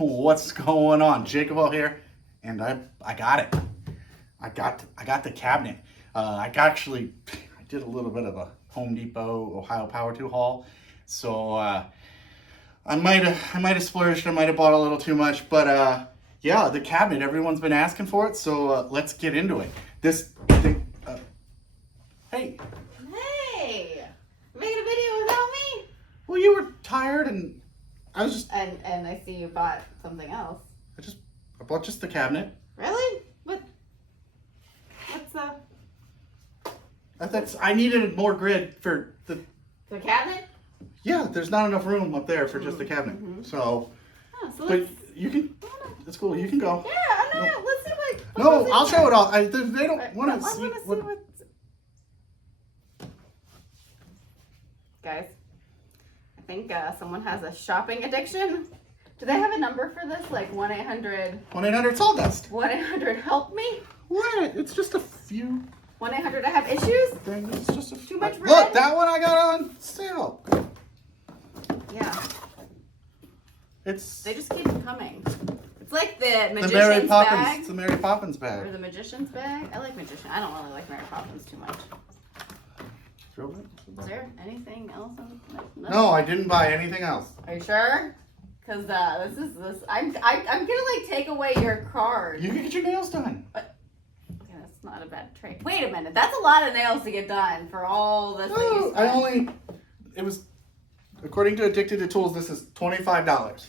What's going on? JakeOfALL here, and I got it. I got the cabinet. I did a little bit of a Home Depot Ohio Power Tool haul, so I might have splurged. I might have bought a little too much, but yeah, the cabinet. Everyone's been asking for it, so let's get into it. This thing. Hey. Hey, made a video without me? Well, you were tired, and I was just. And I see you bought something else. I bought just the cabinet. Really? What's I needed more grid for the cabinet? Yeah, there's not enough room up there for just the cabinet. So, but you can. It's cool. You can go. Yeah, no. Let's see what. No, I'll show it all. They don't want to see. What's... Guys, I think someone has a shopping addiction. Do they have a number for this? Like 1-800. 1-800 Sawdust. 1-800 help me. What? It's just a few. 1-800 I have issues. It's just a few. Too much red. Look, that one I got on sale. Yeah. They just keep coming. It's like the magician's Mary Poppins. bag. It's the Mary Poppins bag. Or the magician's bag. I like magician. I don't really like Mary Poppins too much. Is there anything else? No, I didn't buy anything else. Are you sure? Because I'm gonna like take away your card. You can get your nails done. Okay, that's not a bad trade. Wait a minute, that's a lot of nails to get done for all this. No, it was, according to Addicted to Tools, this is $25.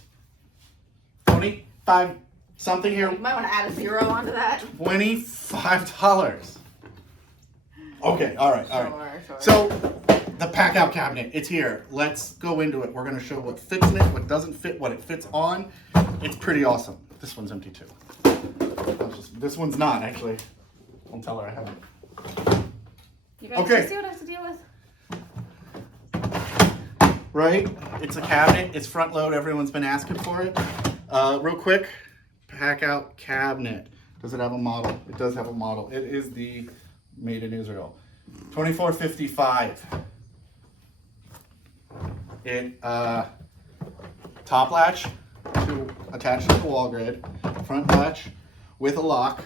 25 something here. You might want to add a 0 onto that. $25. Okay, all right. Sure. So, the PACKOUT cabinet, it's here. Let's go into it. We're going to show what fits in it, what doesn't fit, what it fits on. It's pretty awesome. This one's empty too. This one's not, actually. Don't tell her I haven't. You guys see what I have to deal with? Right? It's a cabinet. It's front load. Everyone's been asking for it. Real quick, PACKOUT cabinet. Does it have a model? It does have a model. It is the made in Israel. 2455. It top latch to attach to the wall grid, front latch with a lock.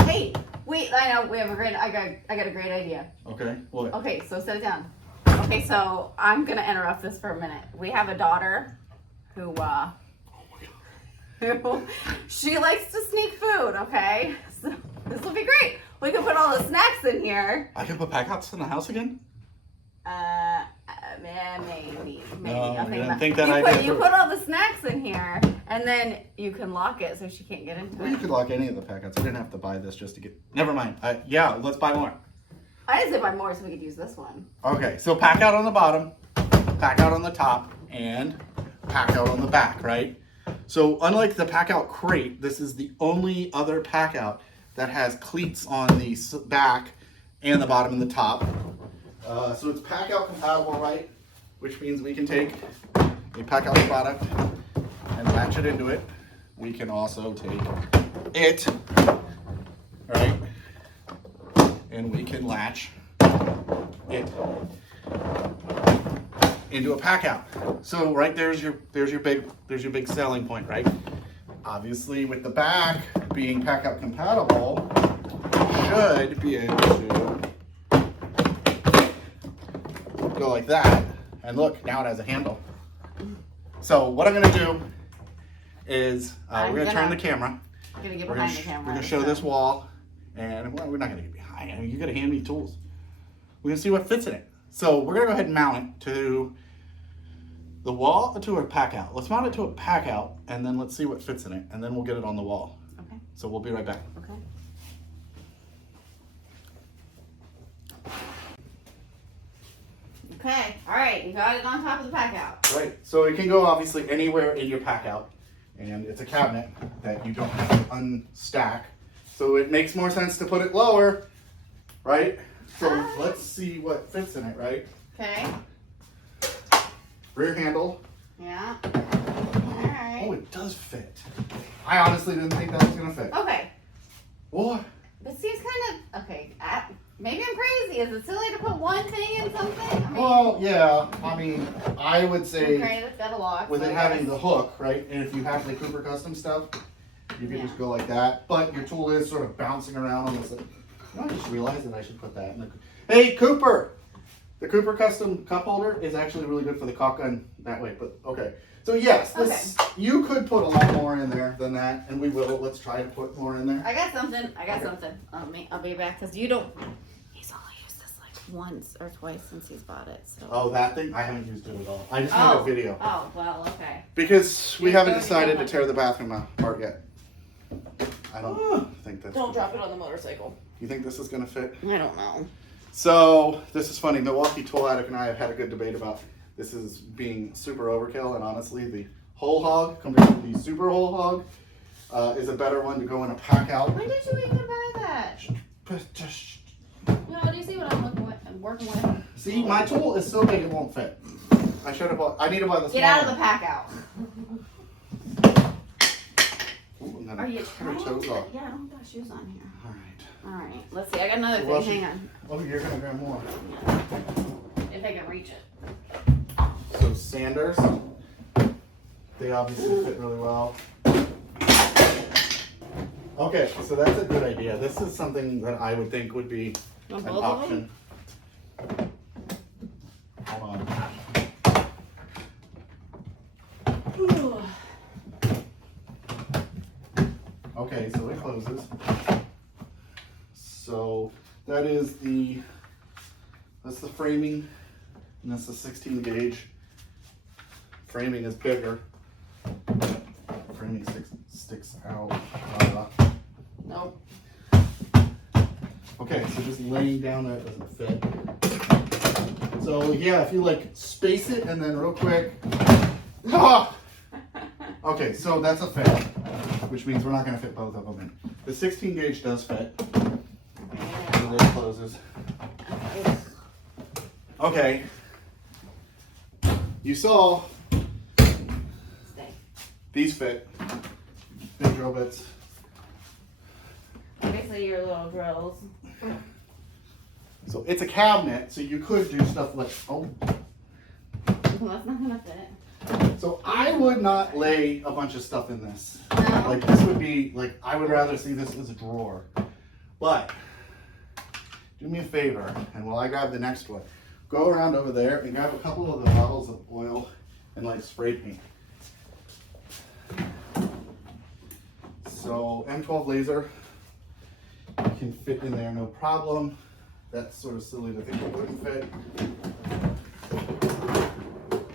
Hey, wait! I know we have a great. I got a great idea. Okay. What? Okay, so set it down. Okay, so I'm gonna interrupt this for a minute. We have a daughter who she likes to sneak food. Okay, so this will be great. We can put all the snacks in here. I can put PACKOUTs in the house again? Maybe. No, Okay, I didn't think that idea. You put all the snacks in here, and then you can lock it so she can't get into Well, it. you could lock any of the PACKOUTs. You didn't have to buy this just to get. Never mind. Yeah, let's buy more. I didn't say buy more so we could use this one. Okay, so PACKOUT on the bottom, PACKOUT on the top, and PACKOUT on the back, right? So unlike the PACKOUT crate, this is the only other PACKOUT that has cleats on the back and the bottom and the top. So it's PACKOUT compatible, right? Which means we can take a PACKOUT product and latch it into it. We can also take it, right? And we can latch it into a PACKOUT. So right there's your big selling point, right? Obviously, with the back being PACKOUT compatible, should be able to go like that. And look, now it has a handle. So what I'm going to do is we're going to turn the camera. I'm going to get behind the camera. We're going to show this wall, and we're not going to get behind. I mean, you got to hand me tools. We're going to see what fits in it. So we're going to go ahead and mount it to the wall, to a PACKOUT. Let's mount it to a PACKOUT, and then let's see what fits in it, and then we'll get it on the wall. Okay. So we'll be right back. Okay. Okay. All right. You got it on top of the PACKOUT. Right. So it can go obviously anywhere in your PACKOUT, and it's a cabinet that you don't have to unstack. So it makes more sense to put it lower, right? So let's see what fits in it, right? Okay. Rear handle. Yeah. All right. Oh, it does fit. I honestly didn't think that was gonna fit. Okay. What? This seems kind of okay. Maybe I'm crazy. Is it silly to put one thing in something? I mean, Well, yeah. I mean, I would say okay, it's got a lock. with so it I having guess. the hook, right? And if you have the Cooper custom stuff, you can Yeah. just go like that. But your tool is sort of bouncing around on this. I just realized that I should put that in the. Hey, Cooper! The Cooper custom cup holder is actually really good for the caulk gun that way. But okay. So yes, this you could put a lot more in there than that, and we will. Let's try to put more in there. I got something. I'll be back because you don't. He's only used this like once or twice since he's bought it. So. Oh, that thing? I haven't used it at all. I just made a video. Oh well, okay. Because we haven't decided to tear the bathroom apart yet. I don't think that's. Don't drop it on the motorcycle. You think this is gonna fit? I don't know. So this is funny. Milwaukee Tool Addict and I have had a good debate about this is being super overkill, and honestly, the whole hog compared to the super whole hog is a better one to go in a pack out. When did you even buy that? No, do you see what I'm working with? See, my tool is so big it won't fit. I should have bought. I need to buy the. Get out of the pack out. Ooh, and then Are you cut her trying? toes off. Yeah, I don't got shoes on here. All right. All right, let's see. I got another Well, thing. Hang on. Oh, you're gonna grab more. If I can reach it. So sanders, they obviously fit really well. Okay, so that's a good idea. This is something that I would think would be Want an both of them? option. Hold on. Okay, so it closes. So that is that's the framing, and that's the 16 gauge. Framing is bigger. Framing sticks out. Nope. Okay, so just laying down that doesn't fit. So yeah, if you like space it and then real quick. Ah! Okay, so that's a fit, which means we're not going to fit both of them in. The 16 gauge does fit. The lid closes. Okay. You saw these fit. Big drill bits. Basically your little drills. So it's a cabinet, so you could do stuff like, oh. Well, that's not gonna fit. So I would not lay a bunch of stuff in this. No. Like this would be, like, I would rather see this as a drawer. But, do me a favor, and while I grab the next one, go around over there and grab a couple of the bottles of oil and like spray paint. So M12 laser can fit in there, no problem. That's sort of silly to think it wouldn't fit.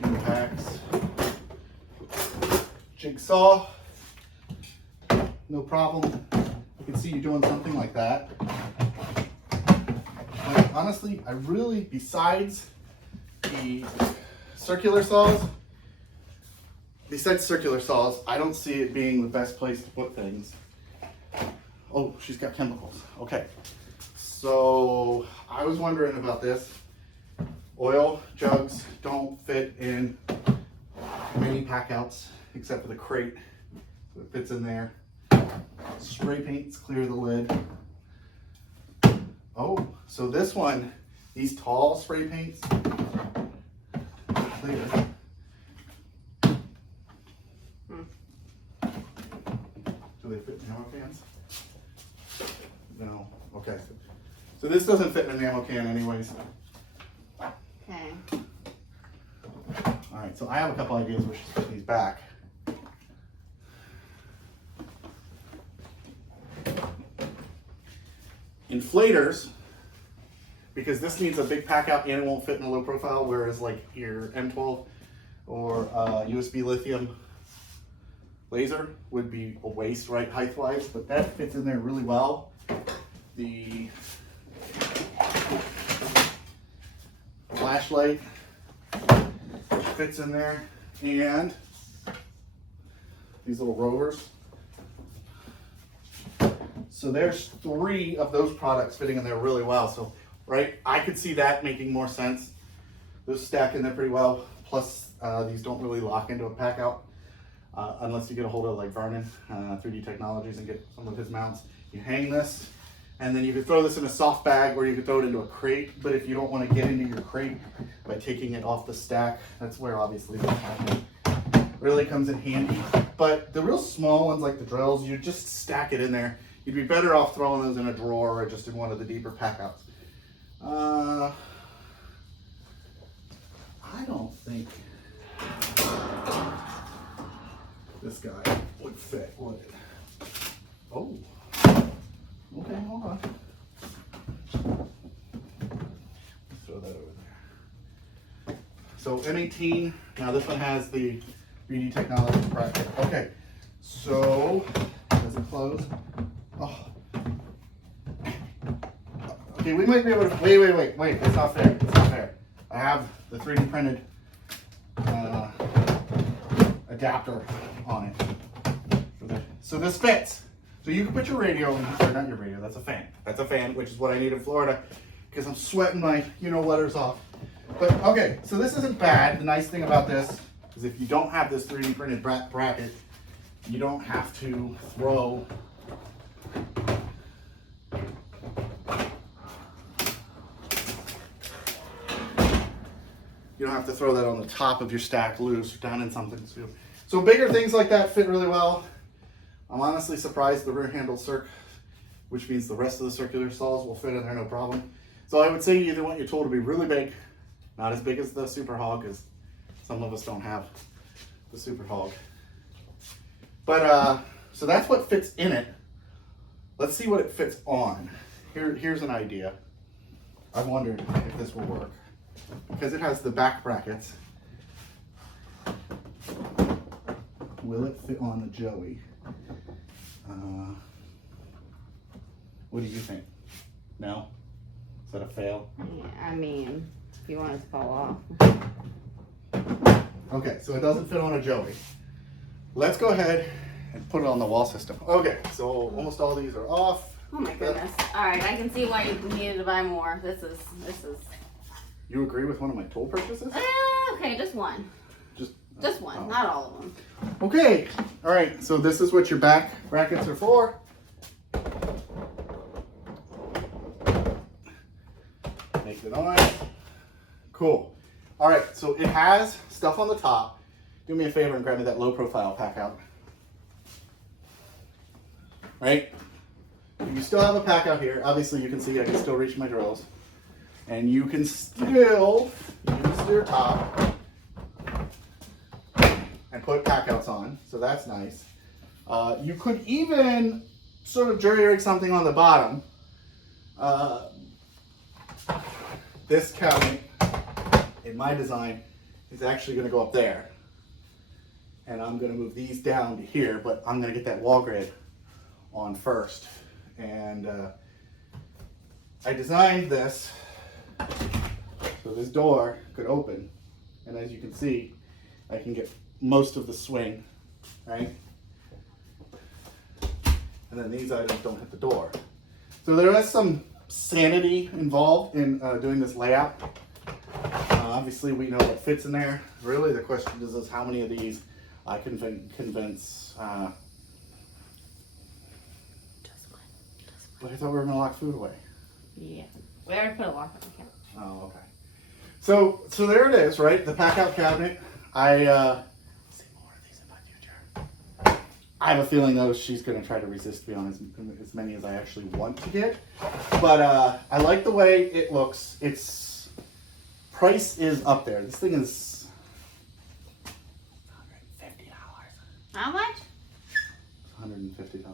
Impacts. Jigsaw, no problem. I can see you doing something like that. But honestly, I really, besides the circular saws, I don't see it being the best place to put things. Oh, she's got chemicals. Okay. So I was wondering about this. Oil jugs don't fit in many packouts except for the crate. So it fits in there. Spray paints clear the lid. Oh, so this one, these tall spray paints, clear. Do they fit in ammo cans? No. Okay. So this doesn't fit in an ammo can anyways. Okay. All right, so I have a couple ideas where she's putting these back. Inflators, because this needs a big pack out and it won't fit in a low profile, whereas like your M12 or USB lithium laser would be a waste, right, height-wise, but that fits in there really well. The flashlight fits in there, and these little rovers. So there's 3 of those products fitting in there really well. So, right, I could see that making more sense. Those stack in there pretty well. Plus, these don't really lock into a pack out unless you get a hold of like Vernon, 3D Technologies, and get some of his mounts. You hang this, And then you could throw this in a soft bag or you could throw it into a crate. But if you don't want to get into your crate by taking it off the stack, that's where obviously the packet really comes in handy. But the real small ones like the drills, you just stack it in there. You'd be better off throwing those in a drawer or just in one of the deeper packouts. I don't think this guy would fit, would it? Oh, okay, hold on. Let's throw that over there. So M18, now this one has the 3D technology bracket. Okay, so does it close? Oh. Okay, we might be able to, wait, that's not fair, it's not fair. I have the 3D printed adapter on it. So this fits. So you can put your radio in, or not your radio, that's a fan. That's a fan, which is what I need in Florida because I'm sweating my you-know-whatters off. But okay, so this isn't bad. The nice thing about this is if you don't have this 3D printed bracket, you don't have to throw that on the top of your stack loose or down in something. So bigger things like that fit really well. I'm honestly surprised the rear handle circ, which means the rest of the circular saws will fit in there no problem. So I would say you either want your tool to be really big, not as big as the Super Hog, because some of us don't have the Super Hog. But so that's what fits in it. Let's see what it fits on. Here's an idea. I wondered if this will work. Because it has the back brackets, will it fit on the Joey? What do you think? No? Is that a fail? Yeah, I mean, if you want it to fall off. Okay, so it doesn't fit on a Joey. Let's go ahead and put it on the wall system. Okay, so almost all these are off. Oh my goodness. Alright, I can see why you needed to buy more. This is. You agree with one of my tool purchases? Okay, just one. Just one, oh. not all of them. Okay, all right, so this is what your back brackets are for. Make it on. Cool. All right, so it has stuff on the top. Do me a favor and grab me that low profile PACKOUT. Right? You still have a PACKOUT here. Obviously you can see I can still reach my drills. And you can still use your top and put packouts on, so that's nice. You could even sort of jury rig something on the bottom. This cabinet, in my design, is actually going to go up there. And I'm going to move these down to here, but I'm going to get that wall grid on first. And I designed this so this door could open, and as you can see, I can get most of the swing, right? And then these items don't hit the door. So there is some sanity involved in doing this layout. Obviously we know what fits in there. Really the question is how many of these I can convince. Just one. But I thought we were gonna lock food away. Yeah. We already put a lock on the cabinet. Oh, okay. So there it is, right? The PACKOUT cabinet. I see more of these in my future. I have a feeling though she's gonna try to resist me on as many as I actually want to get. But I like the way it looks. Its price is up there. This thing is $150. How much? $150.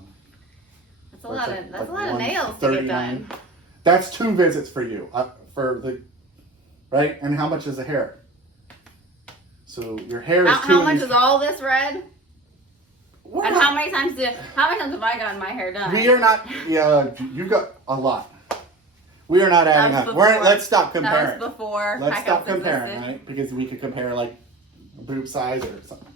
That's a lot of nails to get done. That's 2 visits for you, right? And how much is a hair? So your hair is how much is all this red? And not, how many times have I gotten my hair done? we are not. Yeah, you got a lot. We are not adding up. Let's stop comparing. That was before. Let's stop comparing, existed. right? Because we could compare like a boob size or something.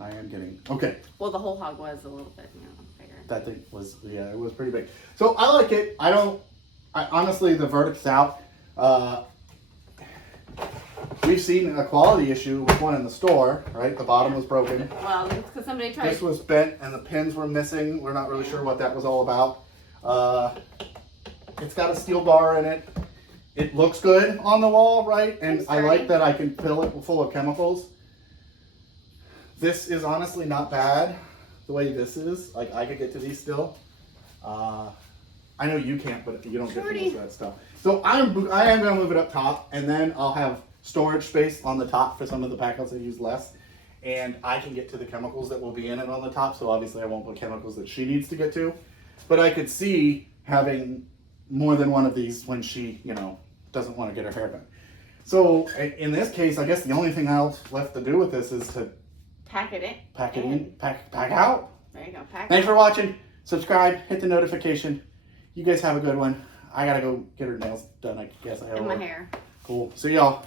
I am getting okay. Well, the whole hog was a little bit, bigger. That thing was, yeah, it was pretty big. So I like it. I honestly, the verdict's out. We've seen a quality issue with one in the store, right? The bottom was broken. Well, because somebody tried. This was bent and the pins were missing. We're not really sure what that was all about. It's got a steel bar in it. It looks good on the wall, right? And I like that I can fill it full of chemicals. This is honestly not bad the way this is. Like, I could get to these still. I know you can't, but you don't get to most of that stuff. So I am going to move it up top, and then I'll have storage space on the top for some of the packouts I use less. And I can get to the chemicals that will be in it on the top, so obviously I won't put chemicals that she needs to get to. But I could see having more than one of these when she, you know, doesn't want to get her hair done. So in this case, I guess the only thing else left to do with this is to pack it in, pack out. There you go, pack Thanks for watching. Subscribe, hit the notification. You guys have a good one. I gotta go get her nails done, I guess. and my hair. Cool. See y'all.